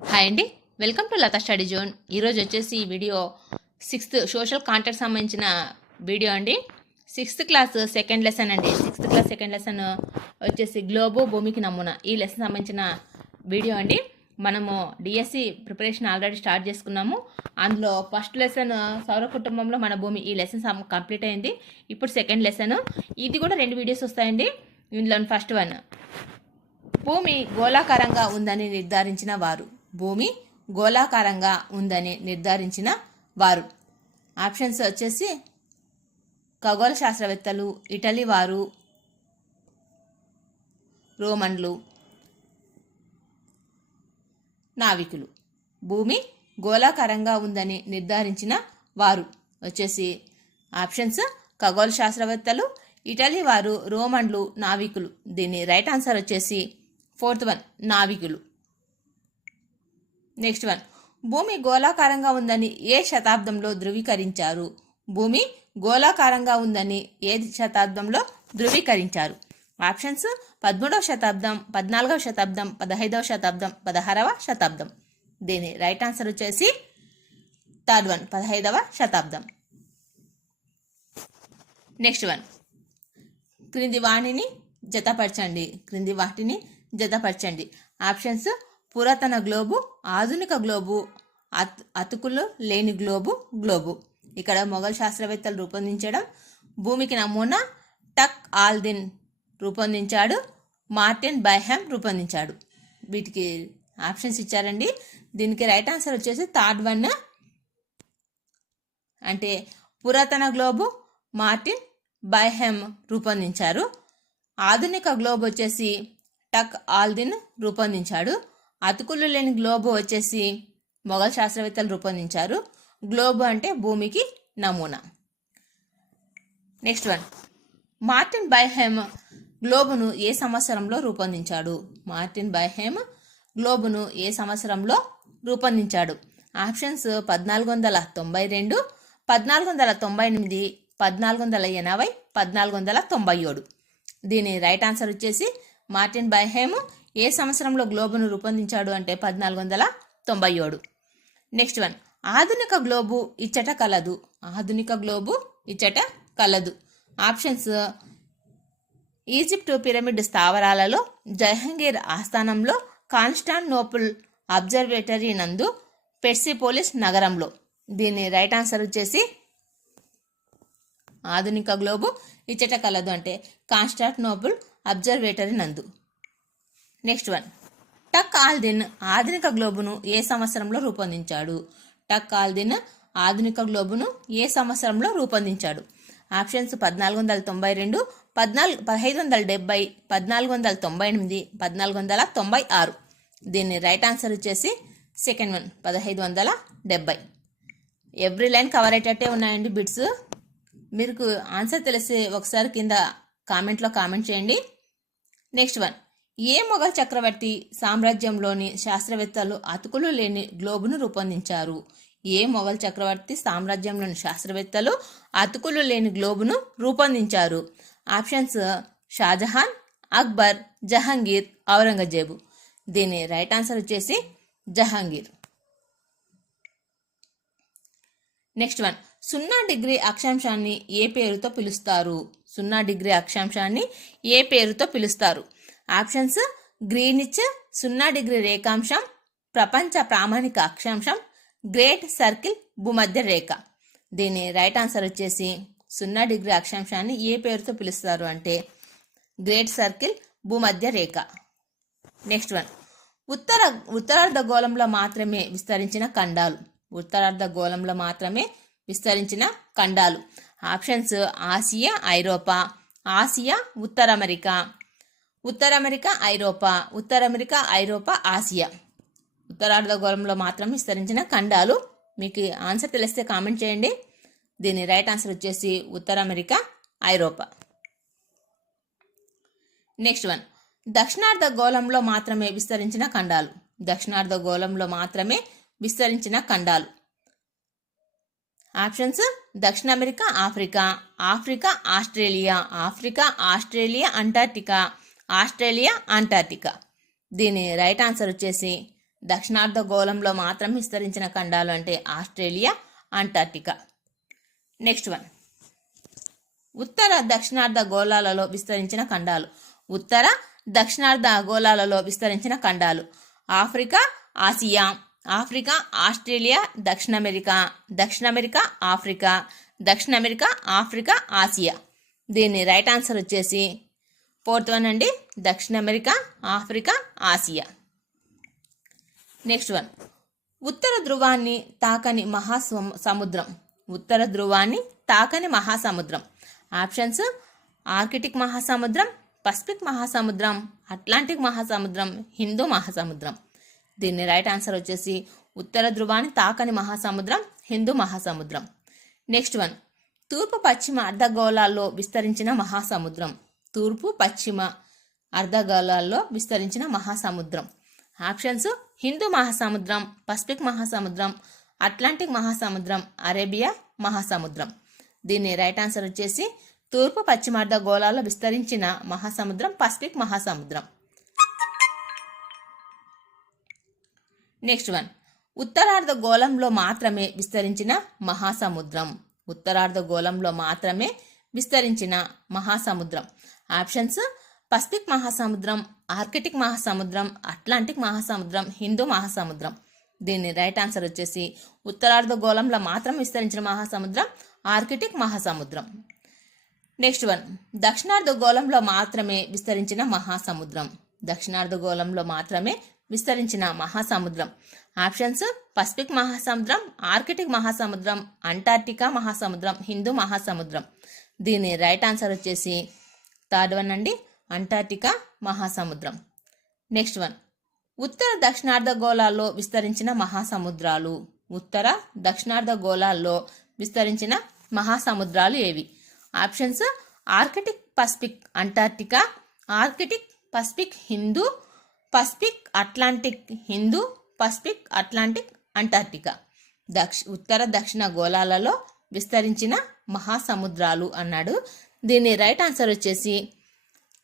Hi అండి. Welcome to Latha study zone. ఈరోజు వచ్చేసి ఈ వీడియో సిక్స్త్ సోషల్ కాంటాక్ట్ సంబంధించిన వీడియో అండి. సిక్స్త్ క్లాస్ సెకండ్ లెసన్ అండి. సిక్స్త్ క్లాస్ సెకండ్ లెసన్ వచ్చేసి గ్లోబో భూమికి నమూనా. ఈ లెసన్ సంబంధించిన వీడియో అండి. మనము డిఎస్సి ప్రిపరేషన్ ఆల్రెడీ స్టార్ట్ చేసుకున్నాము. అందులో ఫస్ట్ లెసన్ సౌర కుటుంబంలో మన భూమి. ఈ లెసన్ కంప్లీట్ అయింది. ఇప్పుడు సెకండ్ లెసన్. ఇది కూడా రెండు వీడియోస్ వస్తాయండి. ఇందులో ఫస్ట్ వన్. భూమి గోళాకారంగా ఉందని నిర్ధారించిన వారు. భూమి గోళాకారంగా ఉందని నిర్ధారించిన వారు. ఆప్షన్స్ వచ్చేసి ఖగోళ శాస్త్రవేత్తలు ఇటలీ వారు రోమన్లు నావికులు. భూమి గోళాకారంగా ఉందని నిర్ధారించిన వారు. వచ్చేసి ఆప్షన్స్ ఖగోళ శాస్త్రవేత్తలు ఇటలీ వారు రోమన్లు నావికులు. దీని రైట్ ఆన్సర్ వచ్చేసి ఫోర్త్ వన్ నావికులు. Next one. భూమి గోళాకారంగా ఉందని ఏ శతాబ్దంలో ధృవీకరించారు? భూమి గోళాకారంగా ఉందని ఏ శతాబ్దంలో ధృవీకరించారు? ఆప్షన్స్ పదమూడవ శతాబ్దం పద్నాలుగవ శతాబ్దం పదహైదవ శతాబ్దం పదహారవ శతాబ్దం. దీని రైట్ ఆన్సర్ వచ్చేసి థర్డ్ వన్ పదహైదవ శతాబ్దం. Next one. క్రింది వాణిని జతపరచండి. క్రింది వాటిని జతపరచండి. ఆప్షన్స్ పురాతన గ్లోబు ఆధునిక గ్లోబు అత్ అతుకులు లేని గ్లోబు గ్లోబు. ఇక్కడ మొఘల్ శాస్త్రవేత్తలు రూపొందించడం భూమికి నమూనా టక్ ఆల్దిన్ రూపొందించాడు మార్టిన్ బైహామ్ రూపొందించాడు. వీటికి ఆప్షన్స్ ఇచ్చారండి. దీనికి రైట్ ఆన్సర్ వచ్చేసి థర్డ్ వన్. అంటే పురాతన గ్లోబు మార్టిన్ బైహెమ్ రూపొందించారు. ఆధునిక గ్లోబ్ వచ్చేసి టక్ ఆల్దిన్ రూపొందించాడు. అతుకులు లేని గ్లోబ్ వచ్చేసి మొఘల్ శాస్త్రవేత్తలు రూపొందించారు. గ్లోబ్ అంటే భూమికి నమూనా. Next one. మార్టిన్ బైహెమ్ గ్లోబును ఏ సంవత్సరంలో రూపొందించాడు? మార్టిన్ బైహెమ్ గ్లోబును ఏ సంవత్సరంలో రూపొందించాడు? ఆప్షన్స్ పద్నాలుగు వందల తొంభై రెండు పద్నాలుగు వందల తొంభై ఎనిమిది పద్నాలుగు వందల ఎనభై పద్నాలుగు వందల తొంభై ఏడు. దీని రైట్ ఆన్సర్ వచ్చేసి మార్టిన్ బైహేమ్ ఏ సంవత్సరంలో గ్లోబును రూపొందించాడు అంటే పద్నాలుగు వందల తొంభై ఏడు. Next one. ఆధునిక గ్లోబు ఇచ్చట కలదు. ఆధునిక గ్లోబు ఇచ్చట కలదు. ఆప్షన్స్. ఈజిప్టు పిరమిడ్ స్థావరాలలో జహంగీర్ ఆస్థానంలో కాన్స్టాంటినోపుల్ అబ్జర్వేటరీ నందు పెర్సిపోలిస్ నగరంలో. దీని రైట్ ఆన్సర్ వచ్చేసి ఆధునిక గ్లోబు ఇచ్చట కలదు అంటే కాన్స్టాంటినోపుల్ అబ్జర్వేటరీ నందు. Next one. టక్ ఆల్దిన్ ఆధునిక గ్లోబును ఏ సంవత్సరంలో రూపొందించాడు? టక్ ఆల్దిన్ ఆధునిక గ్లోబును ఏ సంవత్సరంలో రూపొందించాడు? ఆప్షన్స్ పద్నాలుగు వందల తొంభై రెండు పద్నాలుగు పదహైదు వందల డెబ్బై పద్నాలుగు వందల తొంభై ఎనిమిది పద్నాలుగు వందల తొంభై ఆరు. దీన్ని రైట్ ఆన్సర్ వచ్చేసి సెకండ్ వన్ పదహైదు వందల డెబ్బై. ఎవ్రీ లైన్ కవర్ అయ్యేటట్టే ఉన్నాయండి బిట్స్. మీకు ఆన్సర్ తెలిసి ఒకసారి కింద కామెంట్లో కామెంట్ చేయండి. Next one. ఏ మొఘల్ చక్రవర్తి సామ్రాజ్యంలోని శాస్త్రవేత్తలు అతుకులు లేని గ్లోబును రూపొందించారు? ఏ మొఘల్ చక్రవర్తి సామ్రాజ్యంలోని శాస్త్రవేత్తలు అతుకులు లేని గ్లోబును రూపొందించారు? ఆప్షన్స్ షాజహాన్ అక్బర్ జహాంగీర్ ఔరంగజేబు. దీని రైట్ ఆన్సర్ వచ్చేసి జహాంగీర్. Next one. సున్నా డిగ్రీ అక్షాంశాన్ని ఏ పేరుతో పిలుస్తారు? సున్నా డిగ్రీ అక్షాంశాన్ని ఏ పేరుతో పిలుస్తారు? ఆప్షన్స్ గ్రీనిచ్ సున్నా డిగ్రీ రేఖాంశం ప్రపంచ ప్రామాణిక అక్షాంశం గ్రేట్ సర్కిల్ భూమధ్య రేఖ. దీని రైట్ ఆన్సర్ వచ్చేసి సున్నా డిగ్రీ అక్షాంశాన్ని ఏ పేరుతో పిలుస్తారు అంటే గ్రేట్ సర్కిల్ భూమధ్య రేఖ. Next one. ఉత్తర ఉత్తరార్ధ గోళంలో మాత్రమే విస్తరించిన ఖండాలు. ఉత్తరార్ధ గోళంలో మాత్రమే విస్తరించిన ఖండాలు. ఆప్షన్స్ ఆసియా ఐరోపా ఆసియా ఉత్తర అమెరికా ఉత్తర అమెరికా ఐరోపా. ఉత్తర అమెరికా ఐరోపా ఆసియా. ఉత్తరార్ధగోళంలో మాత్రం విస్తరించిన ఖండాలు మీకు ఆన్సర్ తెలిస్తే కామెంట్ చేయండి. దీని రైట్ ఆన్సర్ వచ్చేసి ఉత్తర అమెరికా ఐరోపా. Next one. దక్షిణార్ధ గోళంలో మాత్రమే విస్తరించిన ఖండాలు. దక్షిణార్ధ గోళంలో మాత్రమే విస్తరించిన ఖండాలు. ఆప్షన్స్. దక్షిణ America Africa. Africa Australia. Africa Australia Antarctica Australia Antarctica దీని రైట్ ఆన్సర్ వచ్చేసి దక్షిణార్ధ గోళంలో మాత్రం విస్తరించిన ఖండాలు అంటే ఆస్ట్రేలియా అంటార్టికా నెక్స్ట్ వన్. ఉత్తర దక్షిణార్ధ గోళాలలో విస్తరించిన ఖండాలు. ఉత్తర దక్షిణార్ధ గోళాలలో విస్తరించిన ఖండాలు. ఆఫ్రికా ఆసియా ఆఫ్రికా ఆస్ట్రేలియా దక్షిణ అమెరికా దక్షిణ అమెరికా ఆఫ్రికా దక్షిణ అమెరికా ఆఫ్రికా ఆసియా. దీని రైట్ ఆన్సర్ వచ్చేసి ఫోర్త్ వన్ అండి. దక్షిణ America Africa Asia. Next one. ఉత్తర ధ్రువాన్ని తాకని మహా సముద్రం. ఉత్తర ధ్రువాన్ని తాకని మహాసముద్రం. ఆప్షన్స్ ఆర్కిటిక్ మహాసముద్రం పసిఫిక్ మహాసముద్రం అట్లాంటిక్ మహాసముద్రం హిందూ మహాసముద్రం. దీన్ని రైట్ ఆన్సర్ వచ్చేసి ఉత్తర ధ్రువాన్ని తాకని మహాసముద్రం హిందూ మహాసముద్రం. Next one. తూర్పు పశ్చిమ అర్ధగోళాల్లో విస్తరించిన మహాసముద్రం. తూర్పు పశ్చిమ అర్ధగోళాల్లో విస్తరించిన మహాసముద్రం. ఆప్షన్స్ హిందూ మహాసముద్రం పసిఫిక్ మహాసముద్రం అట్లాంటిక్ మహాసముద్రం అరేబియా మహాసముద్రం. దీని రైట్ ఆన్సర్ వచ్చేసి తూర్పు పశ్చిమార్ధ గోళాల్లో విస్తరించిన మహాసముద్రం పసిఫిక్ మహాసముద్రం. Next one. ఉత్తరార్ధ గోళంలో మాత్రమే విస్తరించిన మహాసముద్రం. ఉత్తరార్ధ గోళంలో మాత్రమే విస్తరించిన మహాసముద్రం. ఆప్షన్స్ పసిఫిక్ మహాసముద్రం ఆర్కిటిక్ మహాసముద్రం అట్లాంటిక్ మహాసముద్రం హిందూ మహాసముద్రం. దీని రైట్ ఆన్సర్ వచ్చేసి ఉత్తరార్ధ గోళంలో మాత్రం విస్తరించిన మహాసముద్రం ఆర్కిటిక్ మహాసముద్రం. నెక్స్ట్ వన్ దక్షిణార్ధ గోళంలో మాత్రమే విస్తరించిన మహాసముద్రం. దక్షిణార్ధ గోళంలో మాత్రమే విస్తరించిన మహాసముద్రం. ఆప్షన్స్ పసిఫిక్ మహాసముద్రం ఆర్కిటిక్ మహాసముద్రం అంటార్కిటికా మహాసముద్రం హిందూ మహాసముద్రం. దీని రైట్ ఆన్సర్ వచ్చేసి థర్డ్ వన్ అండి అంటార్టికా మహాసముద్రం. Next one. ఉత్తర దక్షిణార్ధ గోళాల్లో విస్తరించిన మహాసముద్రాలు. ఉత్తర దక్షిణార్ధ గోళాల్లో విస్తరించిన మహాసముద్రాలు ఏవి? Options Arctic Pacific Antarctica Arctic Pacific Hindu Pacific Atlantic హిందూ పసిఫిక్ అట్లాంటిక్ అంటార్టికా దక్ష ఉత్తర దక్షిణ గోళాలలో విస్తరించిన మహాసముద్రాలు అన్నాడు దీని రైట్ ఆన్సర్ వచ్చేసి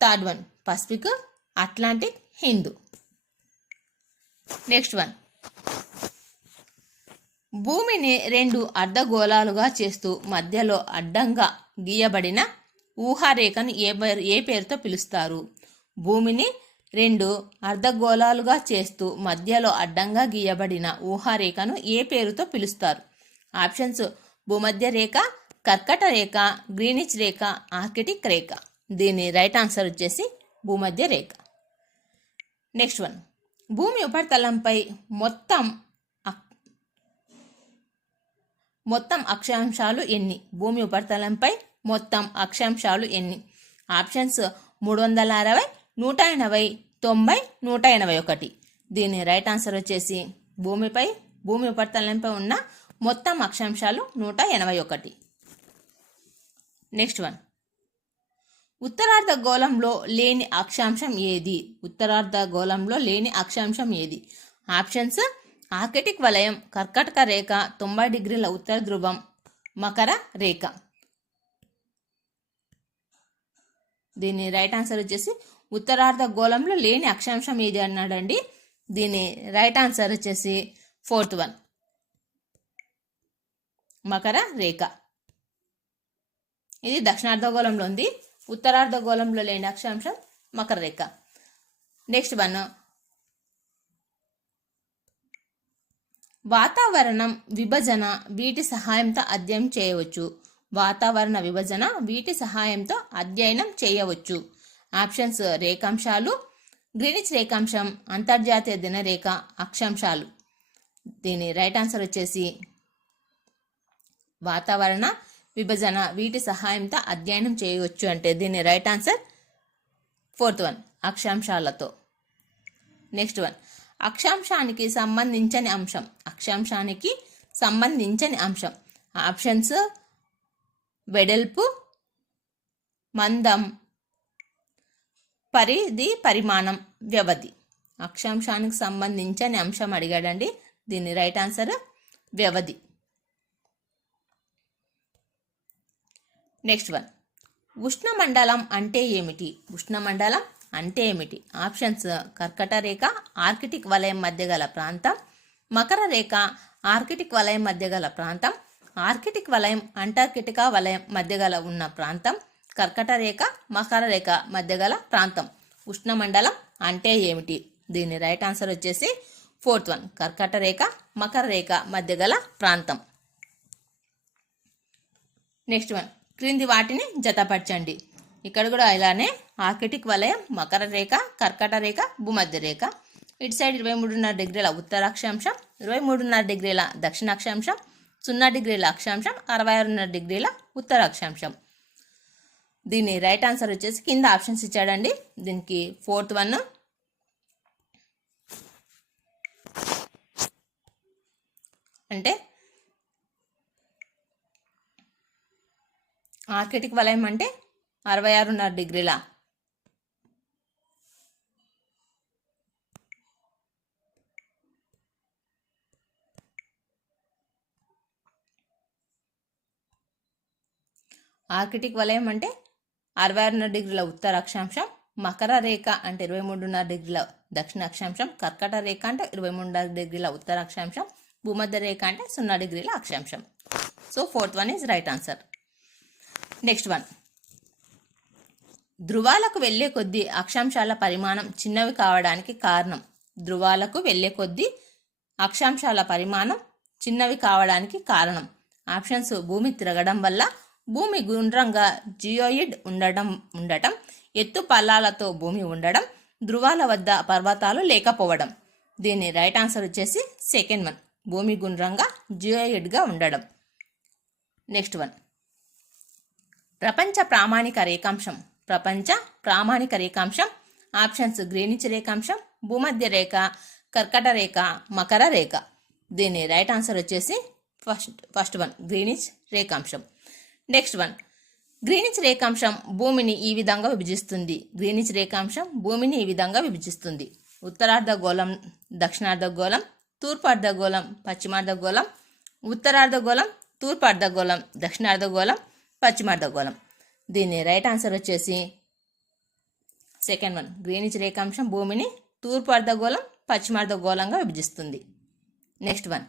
third one Pacific Atlantic Hindu. Next one. భూమిని రెండు అర్ధగోళాలుగా చేస్తూ మధ్యలో అడ్డంగా గీయబడిన ఊహారేఖను ఏ పేరు ఏ పేరుతో పిలుస్తారు? భూమిని రెండు అర్ధగోళాలుగా చేస్తూ మధ్యలో అడ్డంగా గీయబడిన ఊహారేఖను ఏ పేరుతో పిలుస్తారు? ఆప్షన్స్ భూమధ్య రేఖ కర్కట రేఖ గ్రీనిచ్ రేఖ ఆర్కిటిక్ రేఖ. దీని రైట్ ఆన్సర్ వచ్చేసి భూమధ్య రేఖ. నెక్స్ట్ వన్ భూమి ఉపరితలంపై మొత్తం అక్- మొత్తం అక్షాంశాలు ఎన్ని? భూమి ఉపరితలంపై మొత్తం అక్షాంశాలు ఎన్ని? ఆప్షన్స్ మూడు వందల అరవై నూట ఎనభై తొంభై నూట ఎనభై ఒకటి. దీని రైట్ ఆన్సర్ వచ్చేసి భూమిపై భూమి ఉపరితలంపై ఉన్న మొత్తం అక్షాంశాలు నూట ఎనభై ఒకటి. నెక్స్ట్ వన్ ఉత్తరార్ధ గోళంలో లేని అక్షాంశం ఏది? ఉత్తరార్ధ గోళంలో లేని అక్షాంశం ఏది? ఆప్షన్స్ ఆర్కిటిక్ వలయం కర్కటక రేఖ తొంభై డిగ్రీల ఉత్తర ధ్రువం మకర రేఖ. దీని రైట్ ఆన్సర్ వచ్చేసి ఉత్తరార్ధ గోళంలో లేని అక్షాంశం ఏది అన్నాడండి? దీని రైట్ ఆన్సర్ వచ్చేసి ఫోర్త్ వన్ మకర రేఖ. ఇది దక్షిణార్ధగోళంలో ఉంది. ఉత్తరార్ధగోళంలో లేని అక్షాంశం మకర రేఖ నెక్స్ట్ వన్. వాతావరణం విభజన వీటి సహాయంతో అధ్యయనం చేయవచ్చు. వాతావరణ విభజన వీటి సహాయంతో అధ్యయనం చేయవచ్చు. ఆప్షన్స్ రేఖాంశాలు గ్రీనిచ్ రేఖాంశం అంతర్జాతీయ దినరేఖ అక్షాంశాలు. దీని రైట్ ఆన్సర్ వచ్చేసి వాతావరణ విభజన వీటి సహాయంతో అధ్యయనం చేయవచ్చు అంటే దీని రైట్ ఆన్సర్ ఫోర్త్ వన్ అక్షాంశాలతో. నెక్స్ట్ వన్ అక్షాంశానికి సంబంధించని అంశం. అక్షాంశానికి సంబంధించని అంశం. ఆప్షన్స్ వెడల్పు మందం పరిధి పరిమాణం వ్యవధి. అక్షాంశానికి సంబంధించని అంశం అడిగాడండి. దీని రైట్ ఆన్సర్ వ్యవధి. నెక్స్ట్ వన్ ఉష్ణమండలం అంటే ఏమిటి? ఉష్ణమండలం అంటే ఏమిటి? ఆప్షన్స్ కర్కట రేఖ ఆర్కిటిక్ వలయం మధ్య గల ప్రాంతం మకర రేఖ ఆర్కిటిక్ వలయం మధ్య గల ప్రాంతం ఆర్కిటిక్ వలయం అంటార్కిటికా వలయం మధ్య గల ఉన్న ప్రాంతం కర్కట రేఖ మకర రేఖ మధ్య గల ప్రాంతం. ఉష్ణమండలం అంటే ఏమిటి? దీని రైట్ ఆన్సర్ వచ్చేసి ఫోర్త్ వన్ కర్కట రేఖ మకర రేఖ మధ్య గల ప్రాంతం. నెక్స్ట్ వన్ క్రింది వాటిని జతపరచండి. ఇక్కడ కూడా ఇలానే ఆర్కిటిక్ వలయం మకర రేఖ కర్కట రేఖ భూమధ్య రేఖ. ఇటు సైడ్ ఇరవై మూడున్నర డిగ్రీల ఉత్తర అక్షాంశం ఇరవై మూడున్నర డిగ్రీల దక్షిణ అక్షాంశం సున్నా డిగ్రీల అక్షాంశం అరవై ఆరున్నర డిగ్రీల ఉత్తర అక్షాంశం దీని రైట్ ఆన్సర్ వచ్చేసి కింద ఆప్షన్స్ ఇచ్చాడండి. దీనికి ఫోర్త్ వన్. అంటే ఆర్కిటిక్ వలయం అంటే అరవై ఆరున్నర డిగ్రీల? ఆర్కిటిక్ వలయం అంటే అరవై ఆరున్నర డిగ్రీల ఉత్తర అక్షాంశం మకర రేఖ అంటే ఇరవై మూడున్నర డిగ్రీల దక్షిణ అక్షాంశం కర్కట రేఖ అంటే ఇరవై మూడున్నర డిగ్రీల ఉత్తర అక్షాంశం భూమధ్య రేఖ అంటే సున్నా డిగ్రీల అక్షాంశం. So fourth one is right answer next one ధృవాలకు వెళ్ళే కొద్దీ అక్షాంశాల పరిమాణం చిన్నవి కావడానికి కారణం. ధృవాలకు వెళ్ళే కొద్దీ అక్షాంశాల పరిమాణం చిన్నవి కావడానికి కారణం. ఆప్షన్స్ భూమి తిరగడం వల్ల భూమి గుండ్రంగా జియోయిడ్ ఉండడం ఉండటం ఎత్తు పల్లాలతో భూమి ఉండడం ధృవాల వద్ద పర్వతాలు లేకపోవడం. దీని రైట్ ఆన్సర్ వచ్చేసి సెకండ్ వన్ భూమి గుండ్రంగా జియోయిడ్గా ఉండడం. నెక్స్ట్ వన్ ప్రపంచ ప్రామాణిక రేఖాంశం. ప్రపంచ ప్రామాణిక రేఖాంశం. ఆప్షన్స్ గ్రీనిచ్ రేఖాంశం భూమధ్య రేఖ కర్కట రేఖ మకర రేఖ. దీని రైట్ ఆన్సర్ వచ్చేసి ఫస్ట్ ఫస్ట్ వన్ గ్రీనిచ్ రేఖాంశం. నెక్స్ట్ వన్ గ్రీనిచ్ రేఖాంశం భూమిని ఈ విధంగా విభజిస్తుంది. గ్రీనిచ్ రేఖాంశం భూమిని ఈ విధంగా విభజిస్తుంది. ఉత్తరార్ధగోళం దక్షిణార్ధగోళం తూర్పు అర్ధగోళం పశ్చిమార్ధగోళం ఉత్తరార్ధగోళం తూర్పు అర్ధగోళం దక్షిణార్ధగోళం పశ్చిమార్ధగోళం దీని రైట్ ఆన్సర్ వచ్చేసి సెకండ్ వన్ గ్రీనిచ్ రేఖాంశం భూమిని తూర్పు అర్ధగోళం పశ్చిమార్ధగోళంగా విభజిస్తుంది. నెక్స్ట్ వన్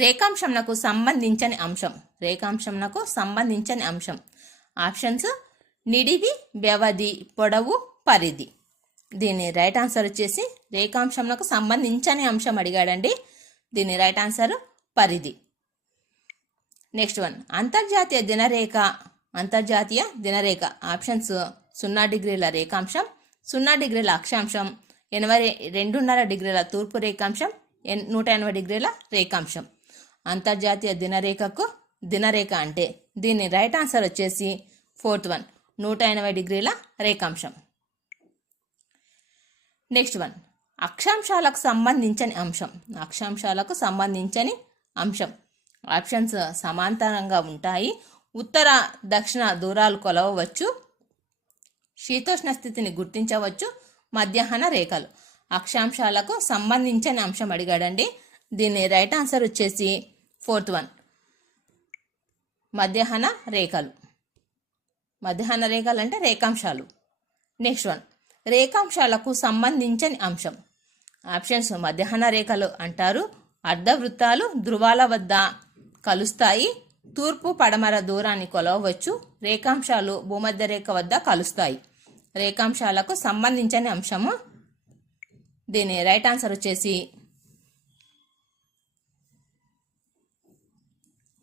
రేఖాంశంనకు సంబంధించని అంశం. రేఖాంశంనకు సంబంధించని అంశం. ఆప్షన్స్ నిడివి వ్యవధి పొడవు పరిధి. దీని రైట్ ఆన్సర్ వచ్చేసి రేఖాంశంనకు సంబంధించని అంశం అడిగాడండి. దీని రైట్ ఆన్సర్ పరిధి. నెక్స్ట్ వన్ అంతర్జాతీయ దినరేఖ. అంతర్జాతీయ దినరేఖ. ఆప్షన్స్ సున్నా డిగ్రీల రేఖాంశం సున్నా డిగ్రీల అక్షాంశం ఎనభై రెండున్నర డిగ్రీల తూర్పు రేఖాంశం ఎన్- నూట ఎనభై డిగ్రీల రేఖాంశం. అంతర్జాతీయ దినరేఖకు దినరేఖ అంటే దీని రైట్ ఆన్సర్ వచ్చేసి ఫోర్త్ వన్ నూట ఎనభై డిగ్రీల రేఖాంశం. నెక్స్ట్ వన్ అక్షాంశాలకు సంబంధించని అంశం. అక్షాంశాలకు సంబంధించని అంశం. ఆప్షన్స్ సమాంతరంగా ఉంటాయి. ఉత్తర దక్షిణ దూరాలు కొలవవచ్చు. శీతోష్ణ స్థితిని గుర్తించవచ్చు. మధ్యాహ్న రేఖలు. అక్షాంశాలకు సంబంధించని అంశం అడిగాడండి. దీని రైట్ ఆన్సర్ వచ్చేసి ఫోర్త్ వన్. మధ్యాహ్న రేఖలు. మధ్యాహ్న రేఖలు అంటే రేఖాంశాలు. Next one. రేఖాంశాలకు సంబంధించని అంశం. ఆప్షన్స్ మధ్యాహ్న రేఖలు అంటారు. అర్ధవృత్తాలు ధృవాల వద్ద కలుస్తాయి. తూర్పు పడమర దూరాన్ని కొలవవచ్చు. రేఖాంశాలు భూమధ్య రేఖ వద్ద కలుస్తాయి. రేఖాంశాలకు సంబంధించని అంశము దీని రైట్ ఆన్సర్ వచ్చేసి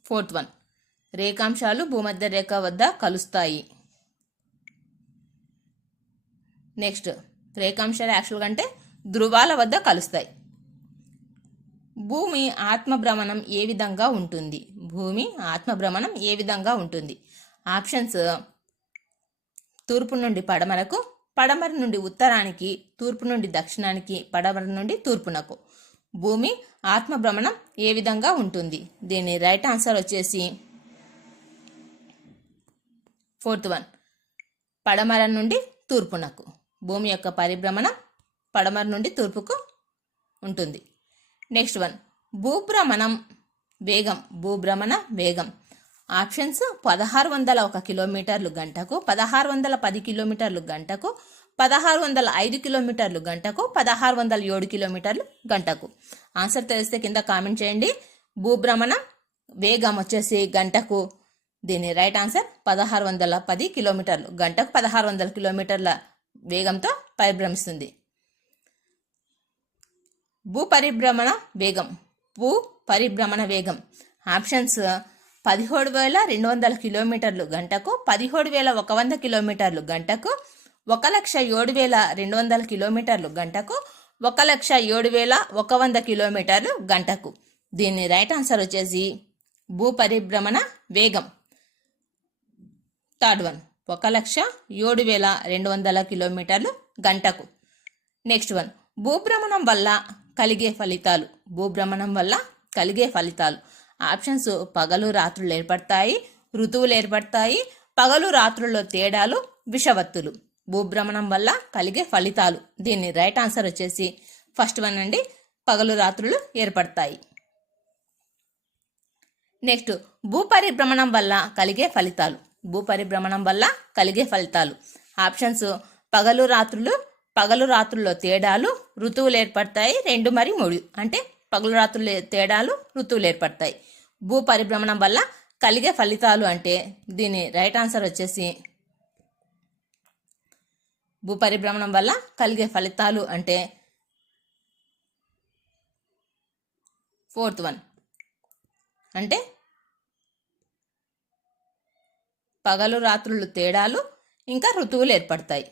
ఫోర్త్ వన్ రేఖాంశాలు భూమధ్య రేఖ వద్ద కలుస్తాయి. నెక్స్ట్ రేఖాంశాలు యాక్చువల్గా అంటే ధృవాల వద్ద కలుస్తాయి. భూమి ఆత్మభ్రమణం ఏ విధంగా ఉంటుంది? భూమి ఆత్మభ్రమణం ఏ విధంగా ఉంటుంది? ఆప్షన్స్. తూర్పు నుండి పడమరకు పడమర నుండి ఉత్తరానికి తూర్పు నుండి దక్షిణానికి పడమర నుండి తూర్పునకు. భూమి ఆత్మభ్రమణం ఏ విధంగా ఉంటుంది? దీని రైట్ ఆన్సర్ వచ్చేసి ఫోర్త్ వన్. పడమర నుండి తూర్పునకు. భూమి యొక్క పరిభ్రమణం పడమర నుండి తూర్పుకు ఉంటుంది. నెక్స్ట్ వన్ భూభ్రమణం వేగం. భూభ్రమణ వేగం. ఆప్షన్స్ పదహారు వందల ఒక కిలోమీటర్లు గంటకు పదహారు వందల పది కిలోమీటర్లు గంటకు పదహారు వందల ఐదు కిలోమీటర్లు గంటకు పదహారు వందల ఏడు కిలోమీటర్లు గంటకు. ఆన్సర్ తెలిస్తే కింద కామెంట్ చేయండి. భూభ్రమణం వేగం వచ్చేసి గంటకు. దీని రైట్ ఆన్సర్ పదహారు వందల పది కిలోమీటర్లు గంటకు పదహారు వందల కిలోమీటర్ల వేగంతో పరిభ్రమిస్తుంది. భూ పరిభ్రమణ వేగం. భూ పరిభ్రమణ వేగం. ఆప్షన్స్ పదిహేడు వేల రెండు వందల కిలోమీటర్లు గంటకు పదిహేడు వేల ఒక వంద కిలోమీటర్లు గంటకు ఒక లక్ష ఏడు వేల రెండు వందల కిలోమీటర్లు గంటకు ఒక లక్ష ఏడు వేల ఒక వంద కిలోమీటర్లు గంటకు. దీని రైట్ ఆన్సర్ వచ్చేసి భూ పరిభ్రమణ వేగం. థర్డ్ వన్ ఒక లక్ష ఏడు వేల రెండు వందల కిలోమీటర్లు గంటకు. నెక్స్ట్ వన్ భూభ్రమణం వల్ల కలిగే ఫలితాలు. భూభ్రమణం వల్ల కలిగే ఫలితాలు. ఆప్షన్స్ పగలు రాత్రులు ఏర్పడతాయి ఋతువులు ఏర్పడతాయి. పగలు రాత్రుల్లో తేడాలు విషవత్తులు. భూభ్రమణం వల్ల కలిగే ఫలితాలు. దీన్ని రైట్ ఆన్సర్ వచ్చేసి ఫస్ట్ వన్ అండి. పగలు రాత్రులు ఏర్పడతాయి. నెక్స్ట్ భూపరిభ్రమణం వల్ల కలిగే ఫలితాలు. భూపరిభ్రమణం వల్ల కలిగే ఫలితాలు. ఆప్షన్స్ పగలు రాత్రులు పగలు రాత్రుల్లో తేడాలు ఋతువులు ఏర్పడతాయి. రెండు మరి మూడు. అంటే పగలు రాత్రులు తేడాలు ఋతువులు ఏర్పడతాయి. భూ పరిభ్రమణం వల్ల కలిగే ఫలితాలు అంటే దీని రైట్ ఆన్సర్ వచ్చేసి భూ పరిభ్రమణం వల్ల కలిగే ఫలితాలు అంటే ఫోర్త్ వన్. అంటే పగలు రాత్రులు తేడాలు ఇంకా ఋతువులు ఏర్పడతాయి.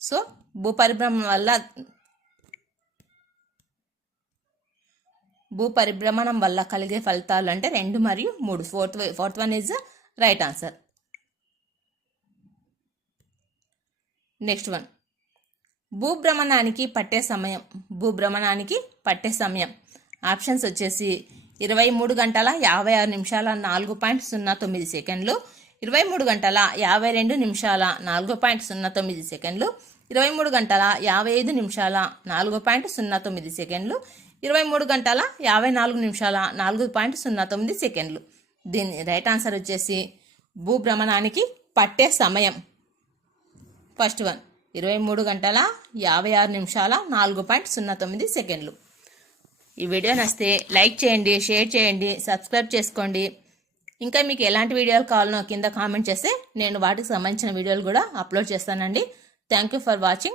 సో భూపరిభ్రమణం వల్ల భూపరిభ్రమణం వల్ల కలిగే ఫలితాలు అంటే రెండు మరియు మూడు. Fourth fourth one is right answer next one భూభ్రమణానికి పట్టే సమయం. భూభ్రమణానికి పట్టే సమయం. ఆప్షన్స్ వచ్చేసి ఇరవై మూడు గంటల యాభై ఆరు నిమిషాల నాలుగు పాయింట్ సున్నా తొమ్మిది సెకండ్లు. ఇరవై మూడు గంటల యాభై రెండు నిమిషాల నాలుగు పాయింట్ సున్నా తొమ్మిది సెకండ్లు ఇరవై మూడు గంటల యాభై ఐదు నిమిషాల నాలుగు పాయింట్ సున్నా తొమ్మిది సెకండ్లు ఇరవై మూడు గంటల యాభై నాలుగు నిమిషాల నాలుగు పాయింట్ సున్నా తొమ్మిది సెకండ్లు. దీని రైట్ ఆన్సర్ వచ్చేసి భూభ్రమణానికి పట్టే సమయం. ఫస్ట్ వన్ ఇరవై మూడు గంటల యాభై ఆరు నిమిషాల నాలుగు పాయింట్ సున్నా తొమ్మిది సెకండ్లు. ఈ వీడియో నచ్చితే లైక్ చేయండి షేర్ చేయండి సబ్స్క్రైబ్ చేసుకోండి. ఇంకా మీకు ఎలాంటి వీడియోలు కావాలనో కింద కామెంట్ చేస్తే నేను వాటికి సంబంధించిన వీడియోలు కూడా అప్లోడ్ చేస్తానండి. Thank you for watching